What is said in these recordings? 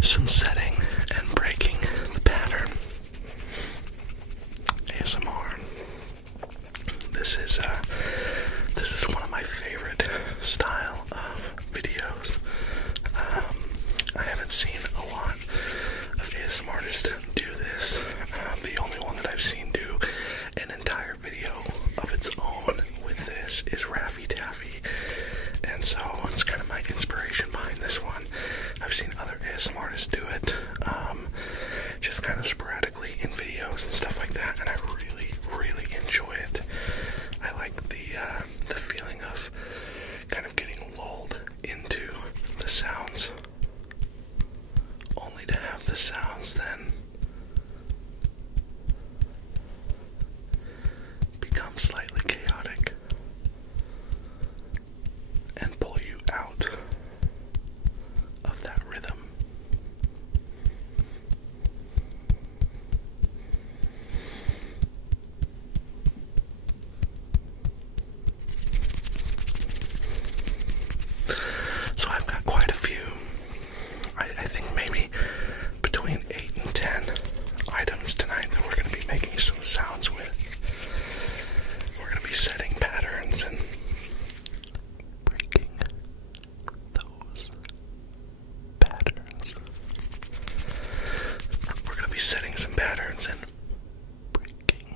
some setting and breaking the pattern ASMR. This is one of my favorite style of videos. I haven't seen a lot of ASMR artists do this. The only one that I've seen do an entire video of its own with this is Raffy Taffy, and so it's kind of my inspiration behind this one. I've seen other ASMR artists do it, just kind of sporadically in videos and stuff like that, and I really enjoy it. I like the feeling of kind of getting lulled into the sounds, only to have the sounds then become slightly chaotic and pull you out of that rhythm. So I've got quite a few, I think maybe between 8 and 10 items tonight that we're going to be making some sounds with. We're going to be setting patterns and breaking those patterns. We're going to be setting some patterns and breaking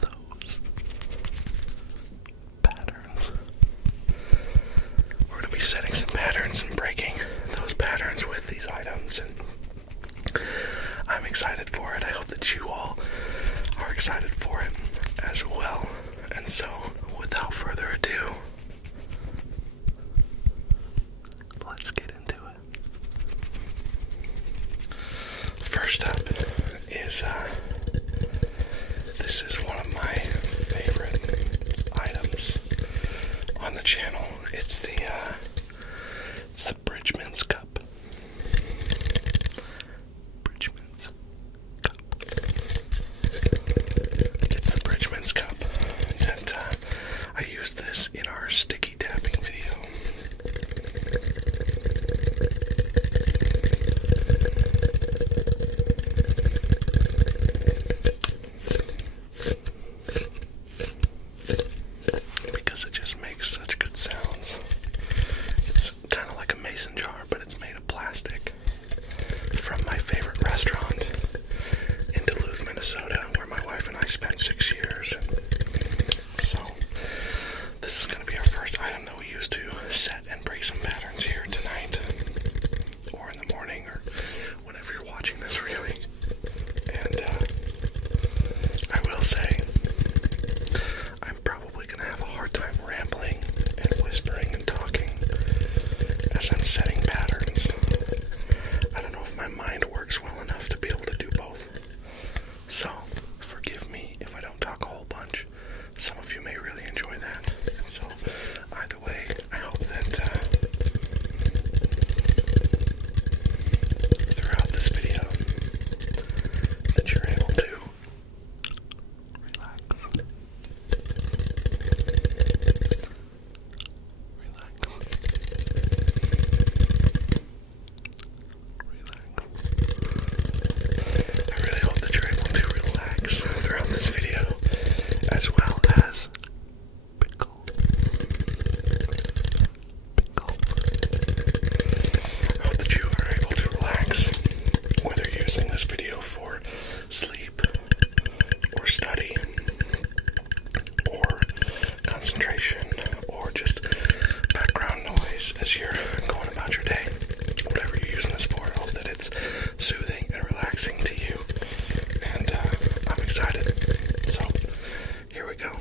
those patterns. We're going to be setting some patterns and breaking those patterns with these items, and I'm excited for it. I hope that you all are excited for it as well. And so, without further ado, let's get into it. First up is, this is one of my favorite items on the channel. It's the Bridgman's Cup. Bridgman's Cup. It's the Bridgman's Cup that I used this in our sticky tapping video. Because it just makes such good sounds. It's kind of like a mason jar, but it's made of plastic. From my favorite restaurant in Duluth, Minnesota, where my wife and I spent 6 years. So this is going to be our first item that we use to set and break some patterns here tonight, or in the morning, or whenever you're watching this, really. And I will say, I'm probably going to have a hard time rambling and whispering and talking as I'm setting patterns. I don't know if my mind works well enough to be able to do both. So, forgive me if I don't talk a whole bunch. Some of you may really enjoy that. So, either way, I hope that throughout this video that you're able to relax. I really hope that you're able to relax throughout this video, as well as pickle. I hope that you are able to relax, whether you're using this video for sleep, or study, or concentration, or just background noise as you're going about your day. Whatever you're using this for, I hope that it's soothing and relaxing to you. And I'm excited. So, here we go.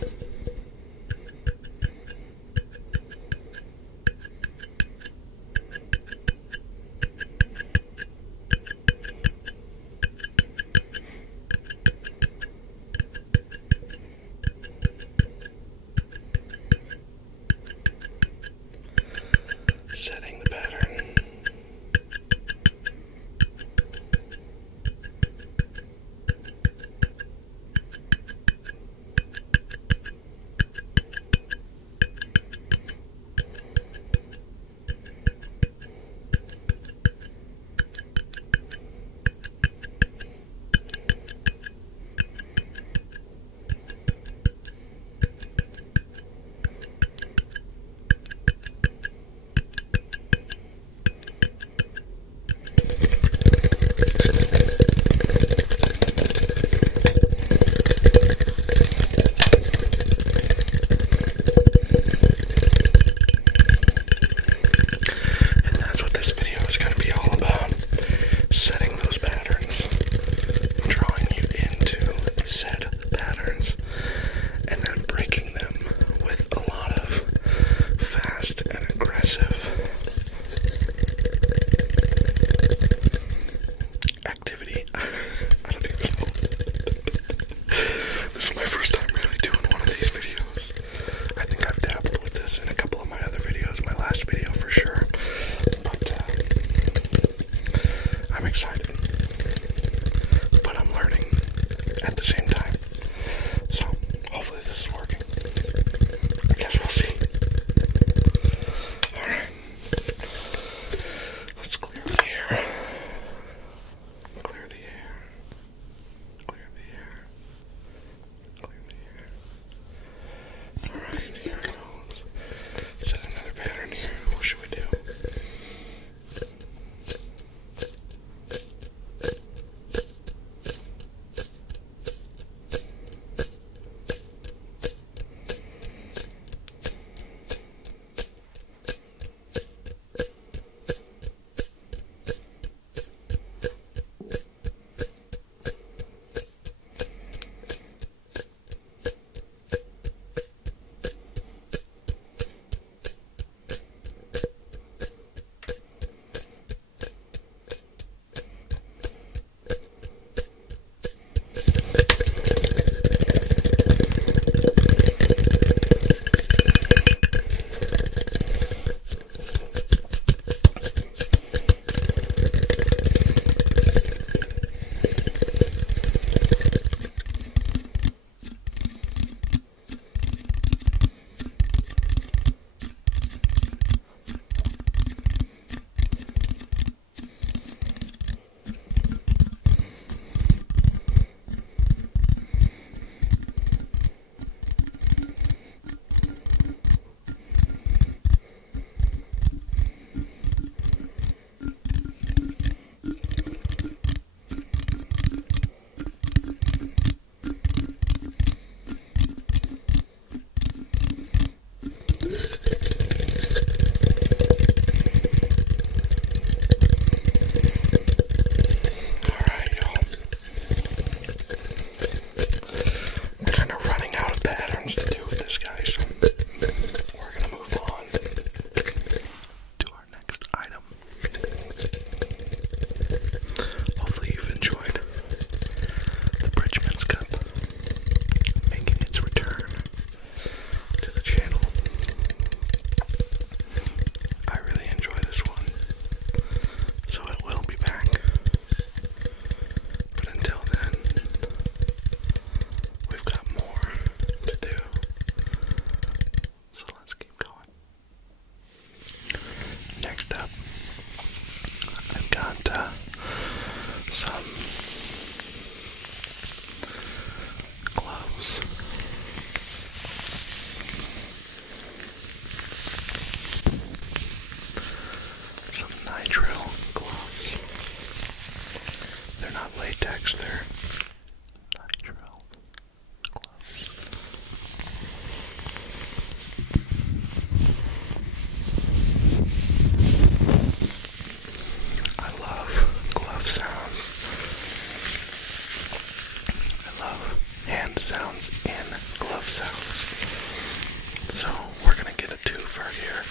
So we're gonna get a twofer here.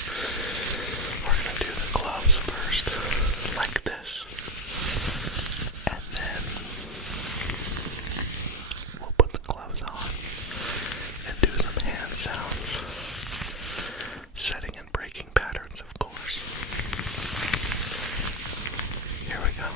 We're gonna do the gloves first, like this. And then we'll put the gloves on and do some hand sounds. Setting and breaking patterns, of course. Here we go.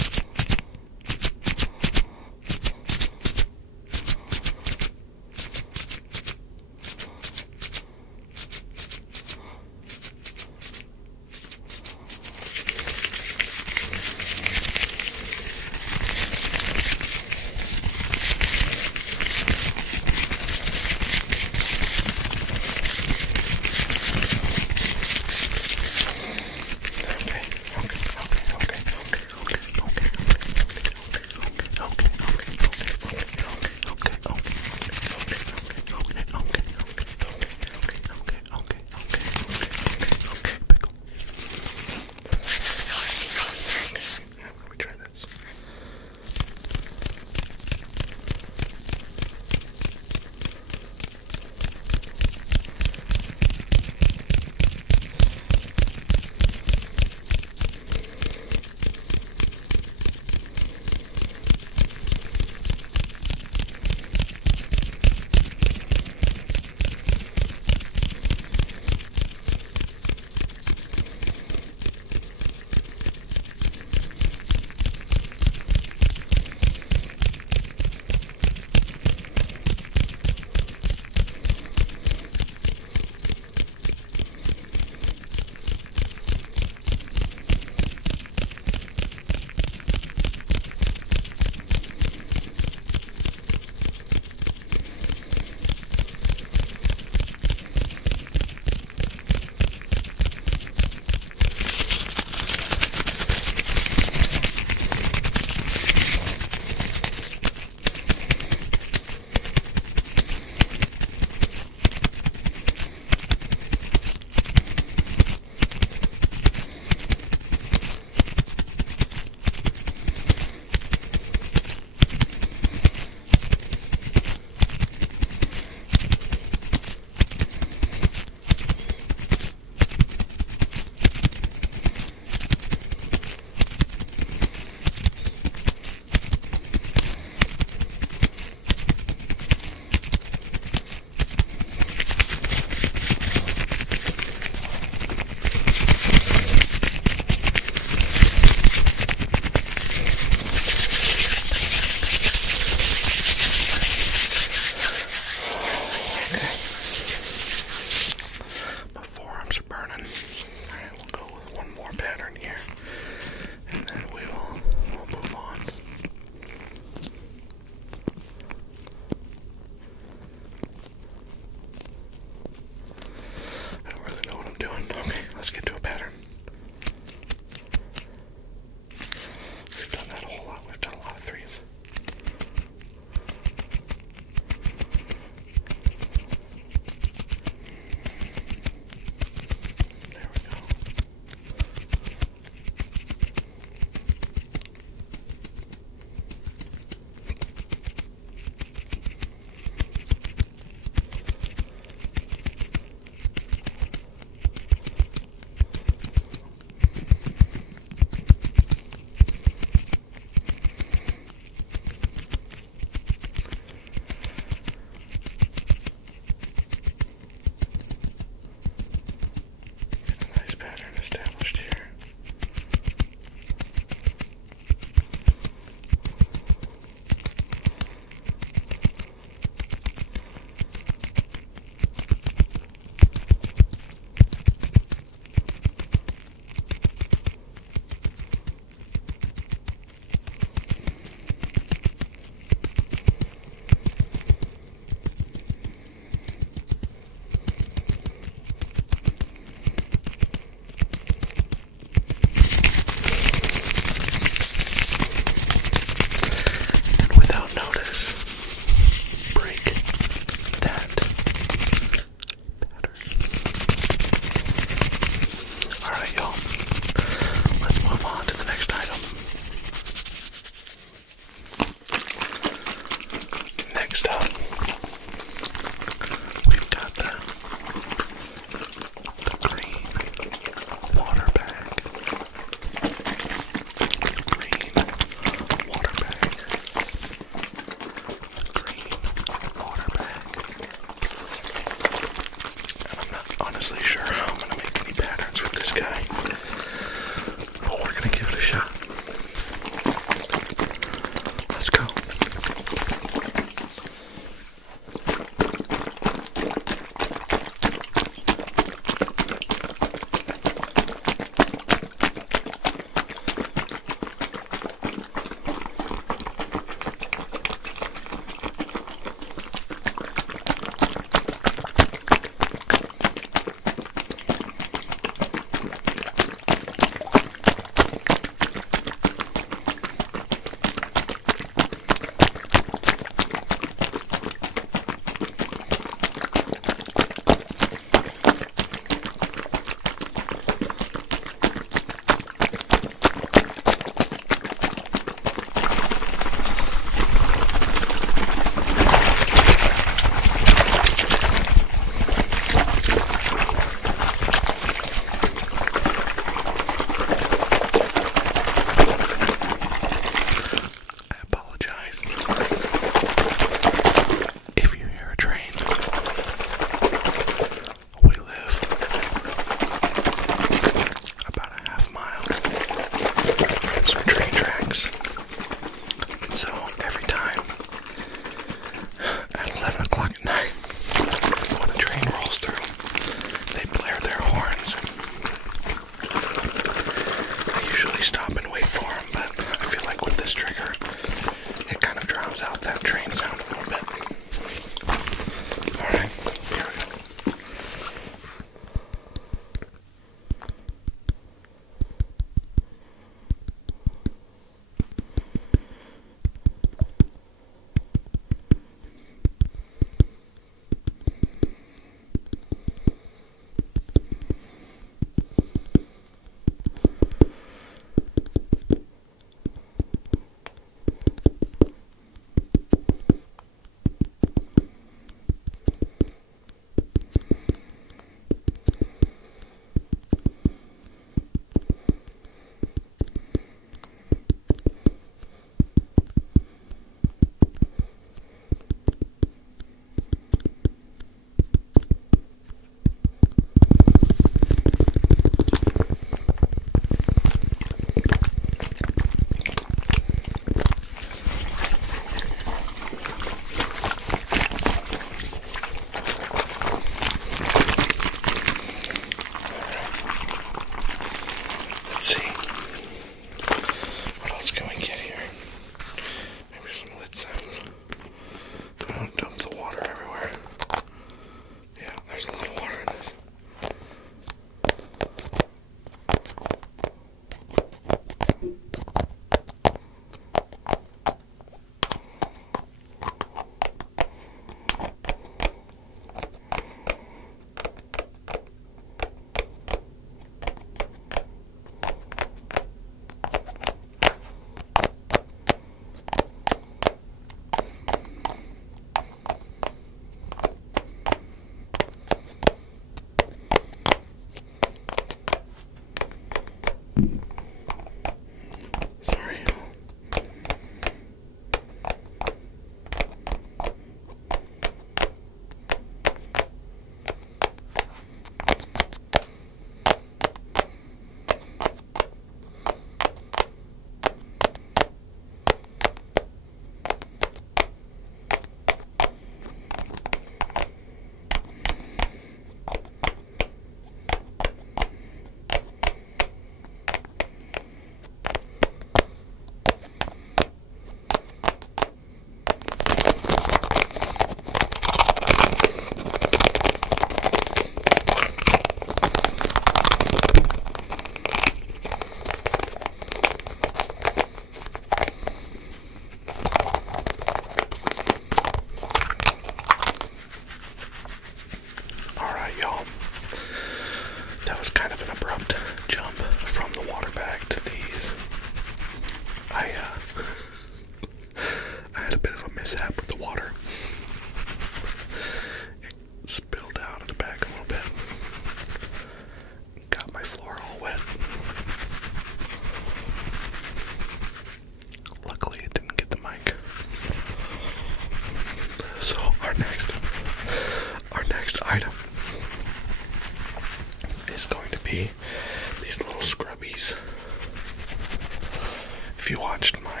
If you watched my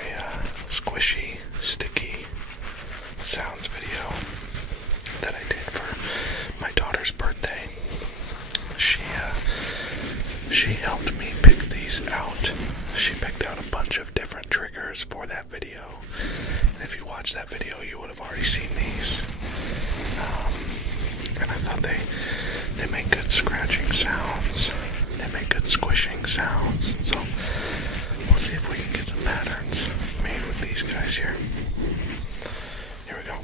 squishy, sticky sounds video that I did for my daughter's birthday, she helped me pick these out. She picked out a bunch of different triggers for that video. And if you watched that video, you would have already seen these. And I thought they make good scratching sounds. They make good squishing sounds. So we'll see if we can get some patterns made with these guys here. Here we go.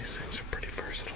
Things are pretty versatile.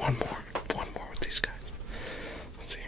One more with these guys. Let's see.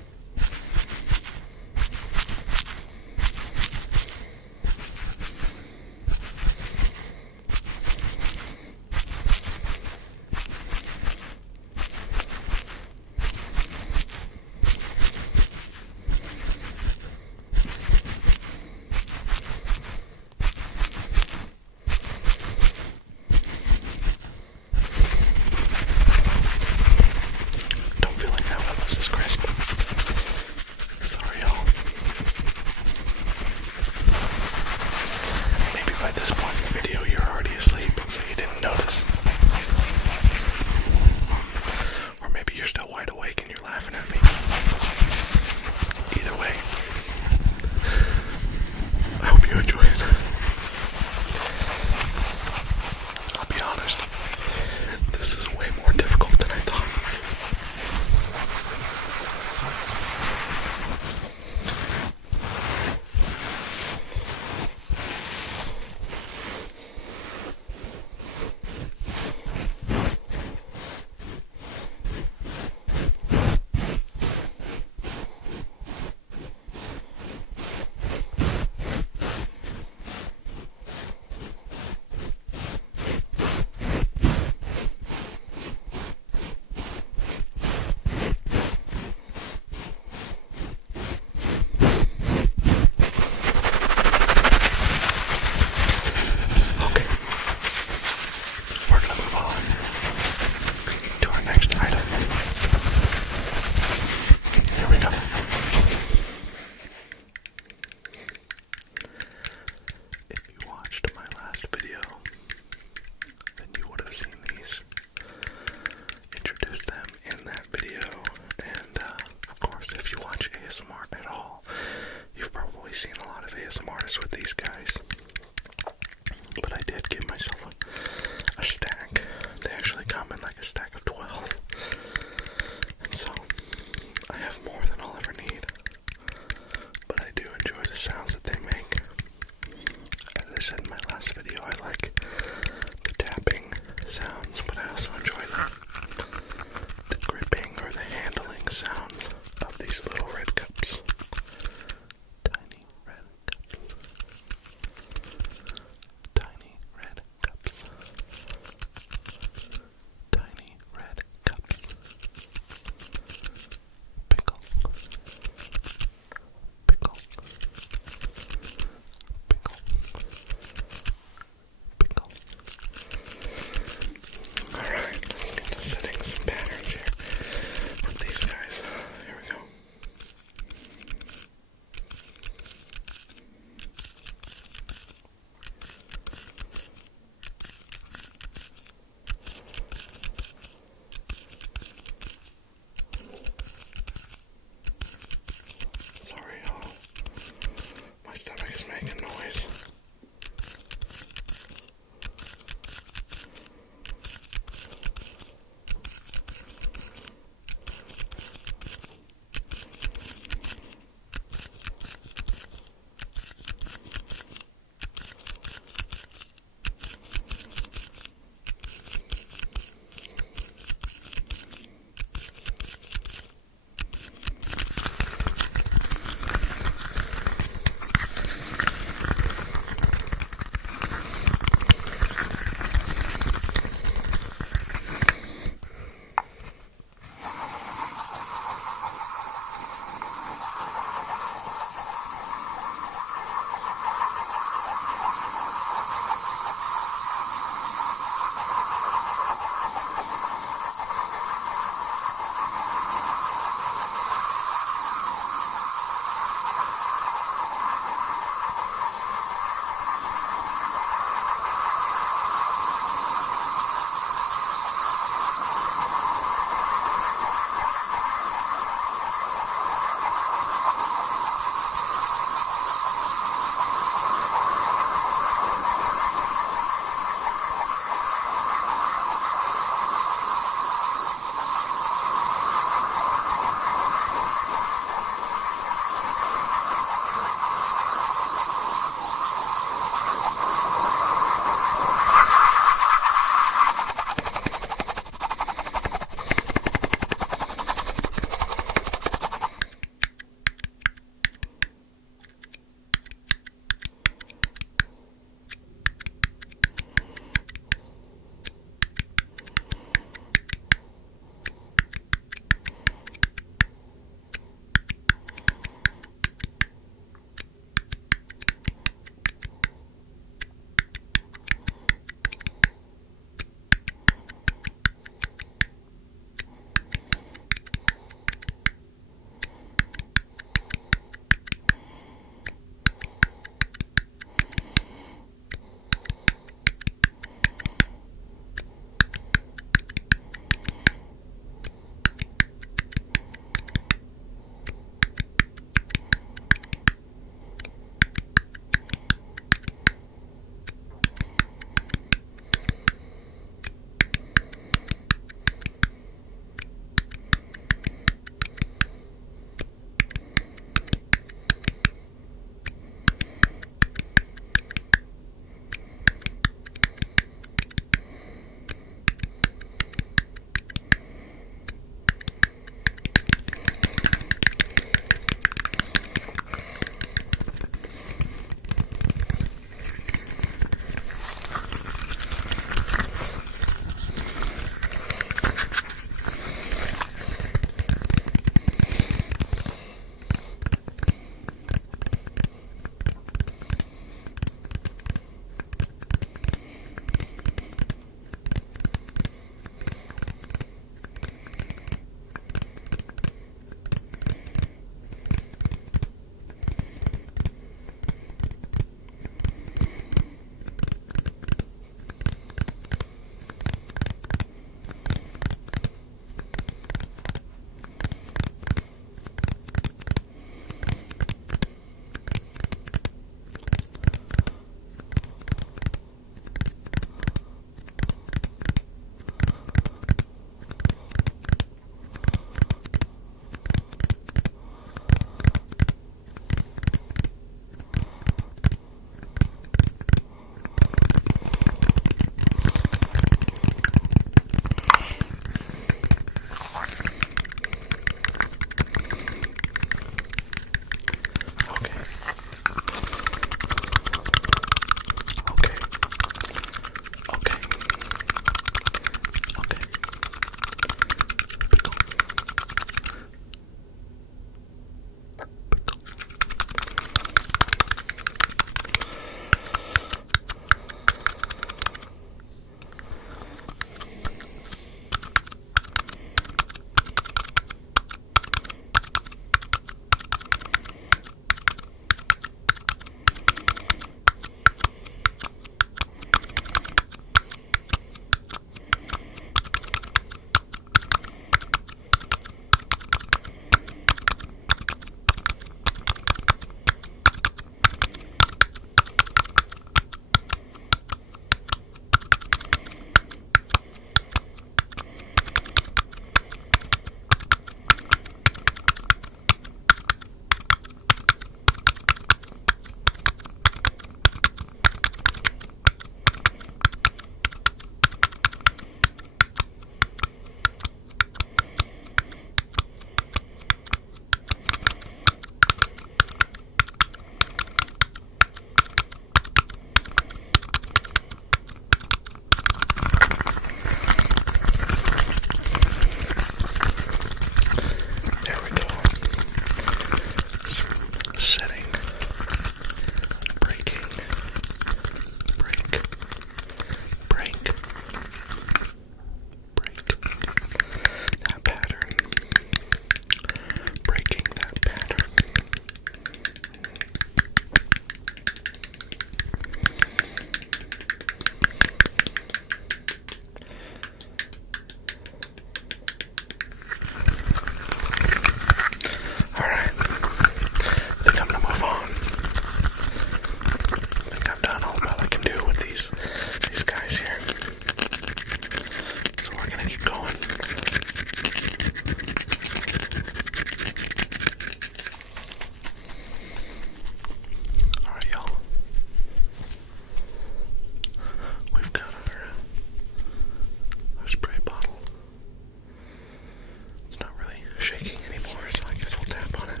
shaking anymore, so I guess we'll tap on it.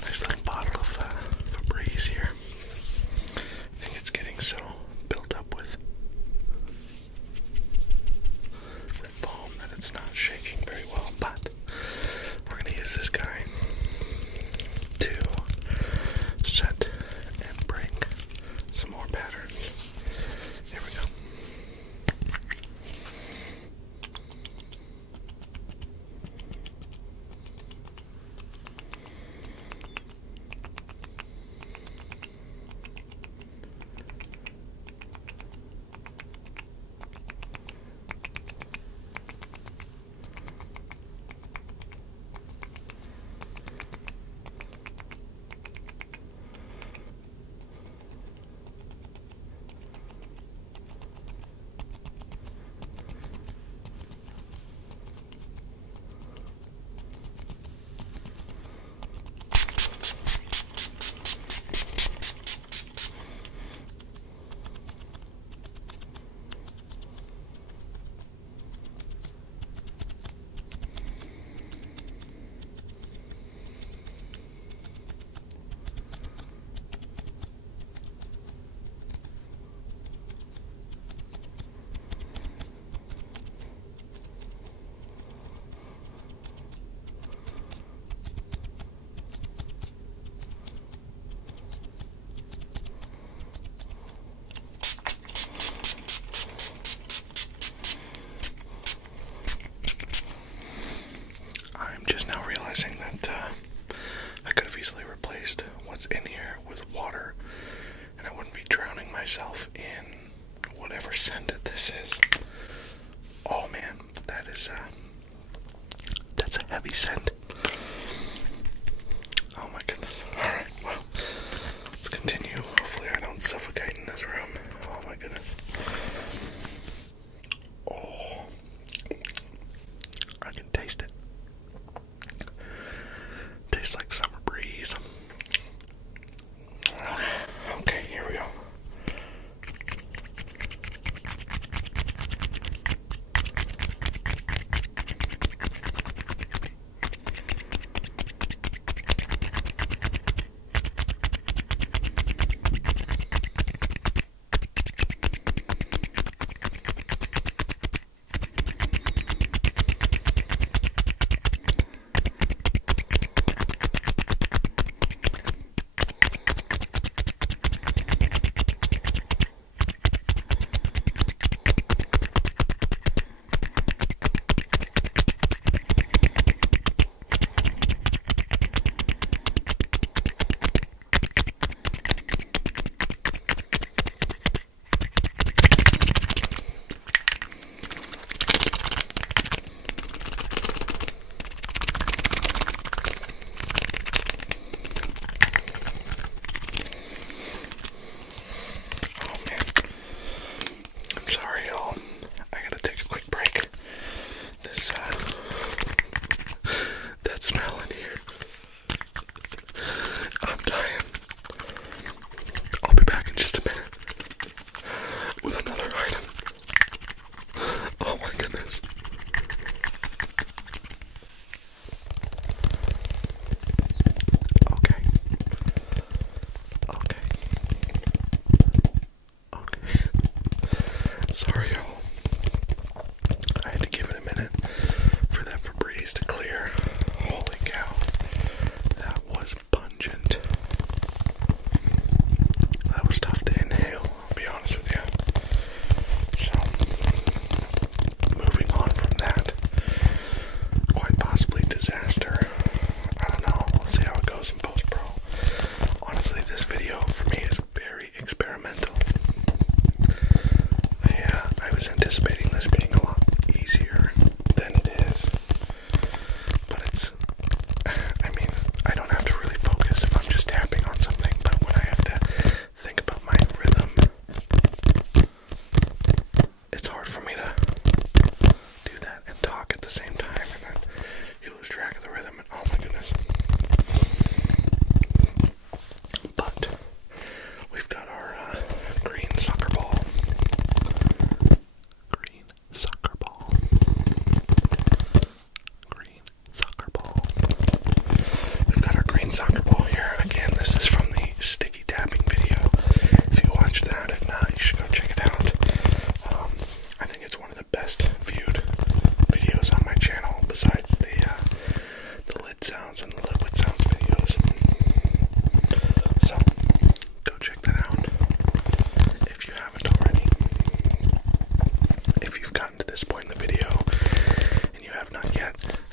Nice little bottle of Febreze here. I think it's getting so built up with foam that it's not shaking very well, but we're going to use this guy to set and bring some more patterns. Here we go. I could have easily replaced what's in here with water, and I wouldn't be drowning myself in whatever scent this is. Oh man, that's a heavy scent. Oh my goodness. Alright, well, let's continue. Hopefully I don't suffocate in this room. Oh my goodness. Oh, I can taste it. Tastes like summer breeze. Okay, here we go.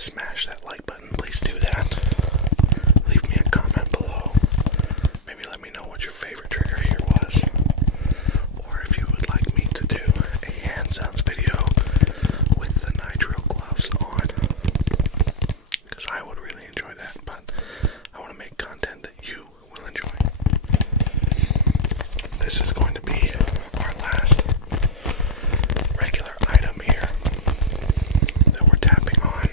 smash that like button, please do that. Leave me a comment below. Maybe let me know what your favorite trigger here was. Or if you would like me to do a hand sounds video with the nitro gloves on. Because I would really enjoy that, but I want to make content that you will enjoy. This is going to be our last regular item here that we're tapping on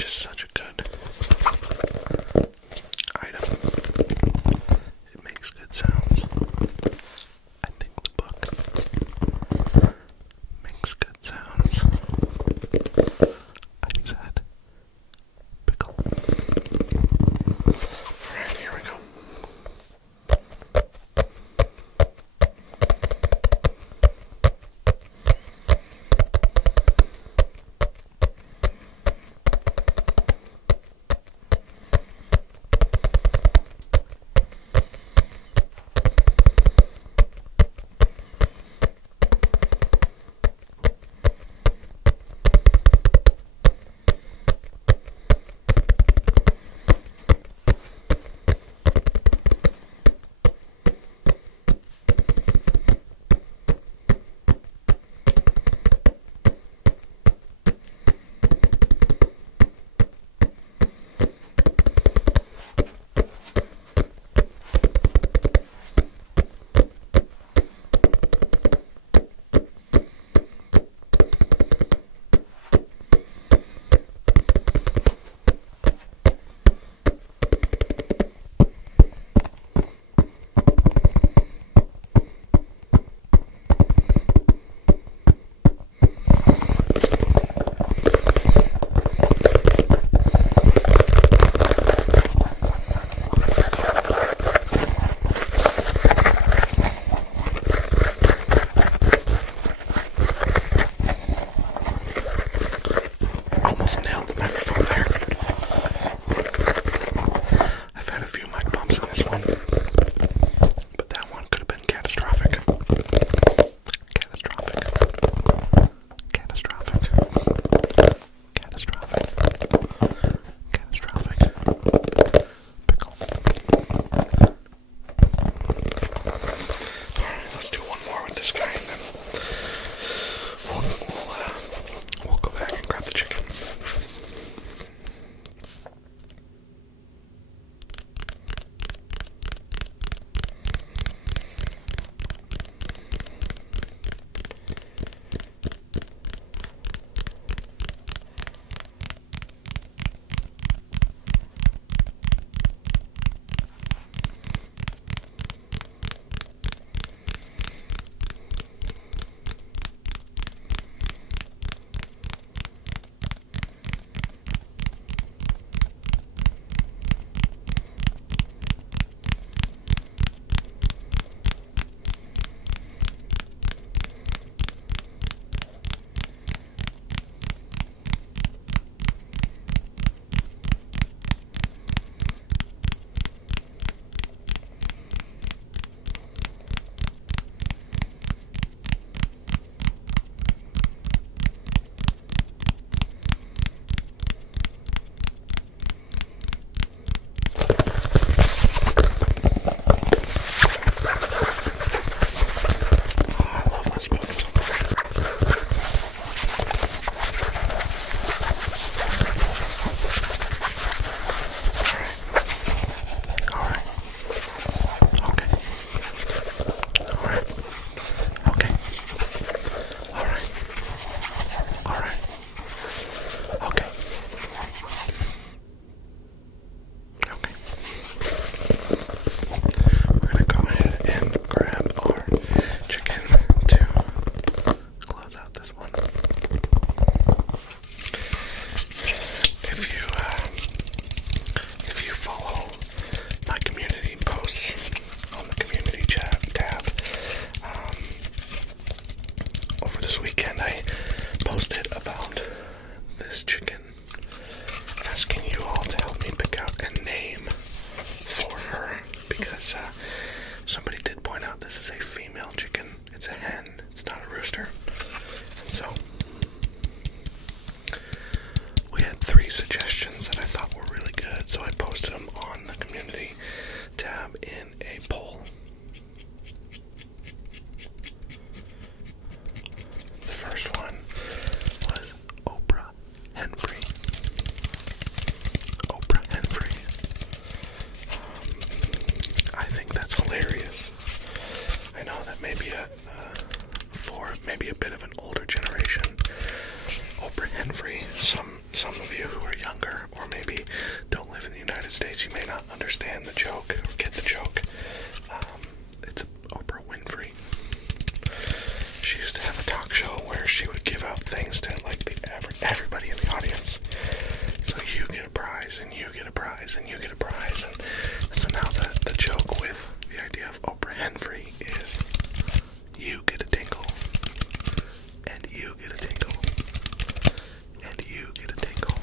just such a good item. It makes good sounds. I think the book makes good sounds. I said pickle. Alright, here we go. maybe a bit of an older generation. Oprah Winfrey, some of you who are younger understand the joke or get the joke, it's Oprah Winfrey. She used to have a talk show where she would give out things to like everybody in the audience. So you get a prize, and you get a prize, and you get a prize, and so now the joke with the idea of Oprah Winfrey is you get a tinkle, and you get a tinkle, and you get a tinkle.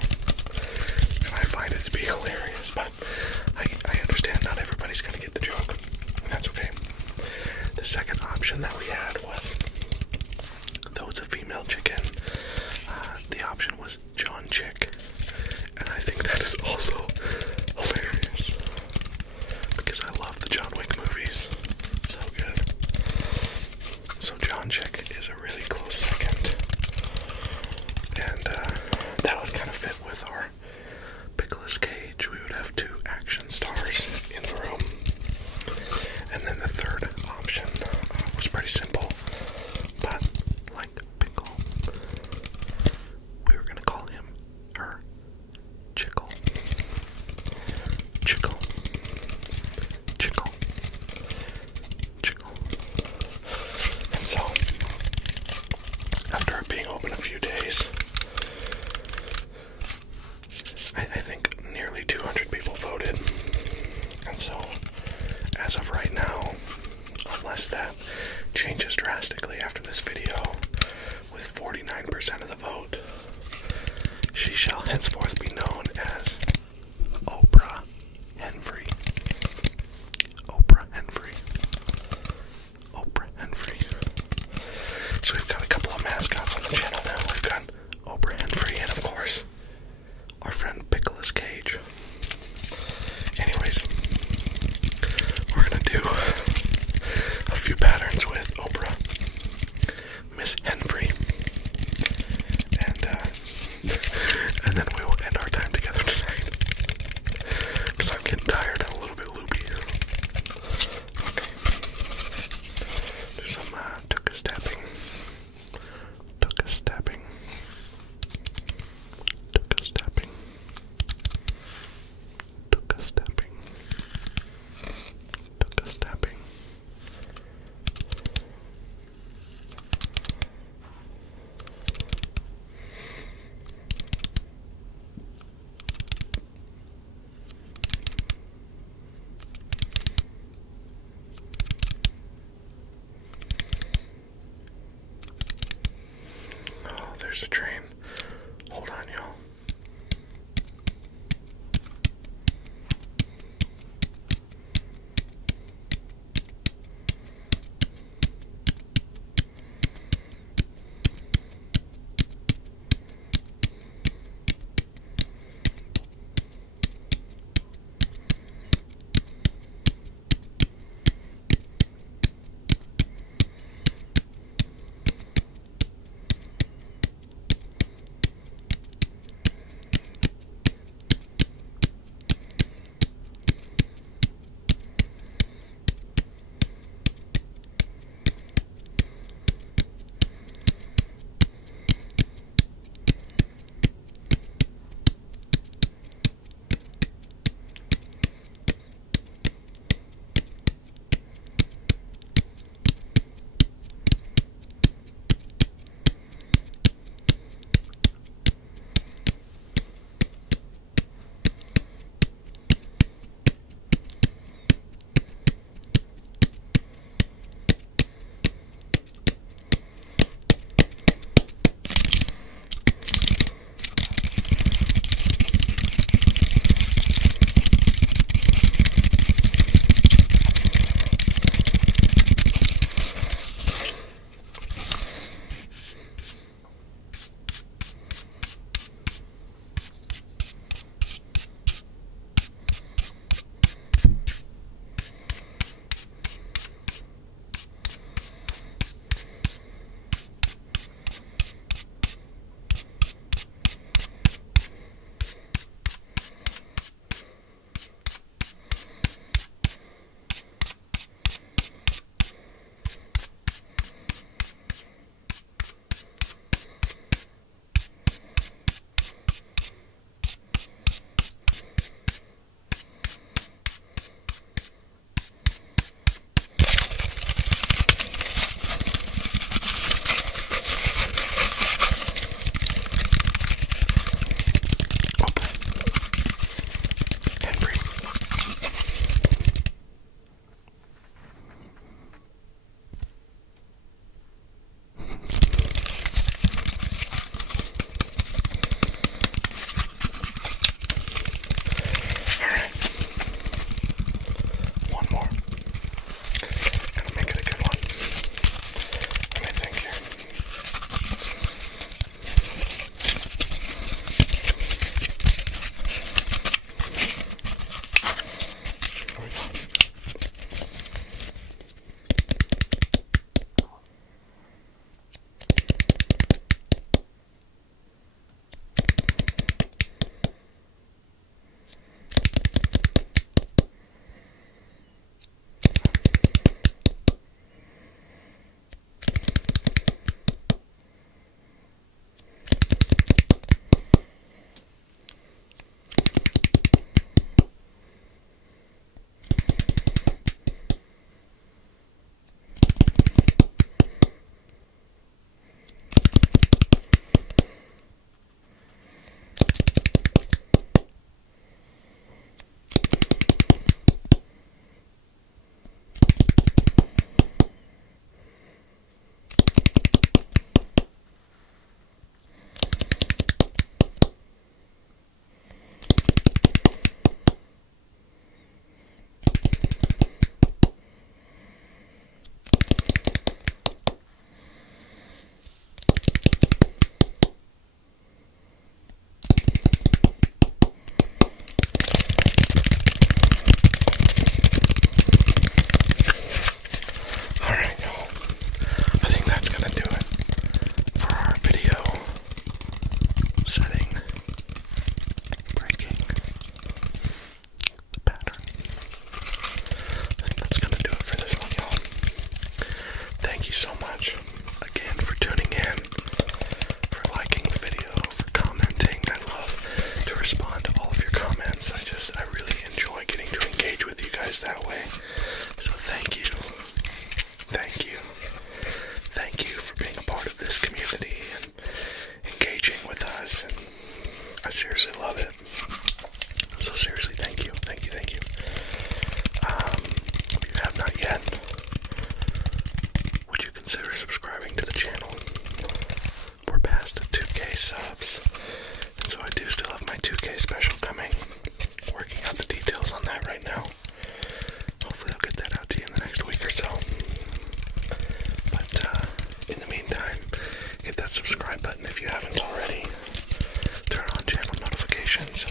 And I find it to be hilarious, but I understand not everybody's gonna get the joke, and that's okay. The second option that we had was, though it's a female chicken, the option was John Chick. And I think that is also hilarious, because I love the John Wick movies. So good. So John Chick is a really close second. And that would kind of fit with our Nicolas Cage. We would have 2 action stars in the room. And then the third option was pretty simple, but like Pickle. We were going to call him her Chickle. Chickle. Chickle. Chickle. And so, after it being open a few days, I think nearly 200 people voted. And so, as of right now, unless that changes drastically after this video, with 49% of the vote, she shall henceforth be known as Oprah Winfrey. Oprah Winfrey. Oprah Winfrey. So we've got a couple of mascots on the channel now. We've got Oprah Winfrey and, of course, our friend Nicolas Cage. Anyways, we're gonna do a few patterns with Oprah, Miss Winfrey, and then we will end our time together tonight, because I'm getting tired and a little bit loopy. Okay. Do some tuckus tapping. Tuckus tapping. Tuckus tapping. Tuckus tapping. Tuckus tapping. I seriously love it. So seriously, thank you, thank you, thank you. If you have not yet, would you consider subscribing to the channel? We're past 2K subs, and so I do still have my 2K special coming. Working out the details on that right now. Hopefully I'll get that out to you in the next week or so. But in the meantime, hit that subscribe button if you haven't already. Turn on channel notifications so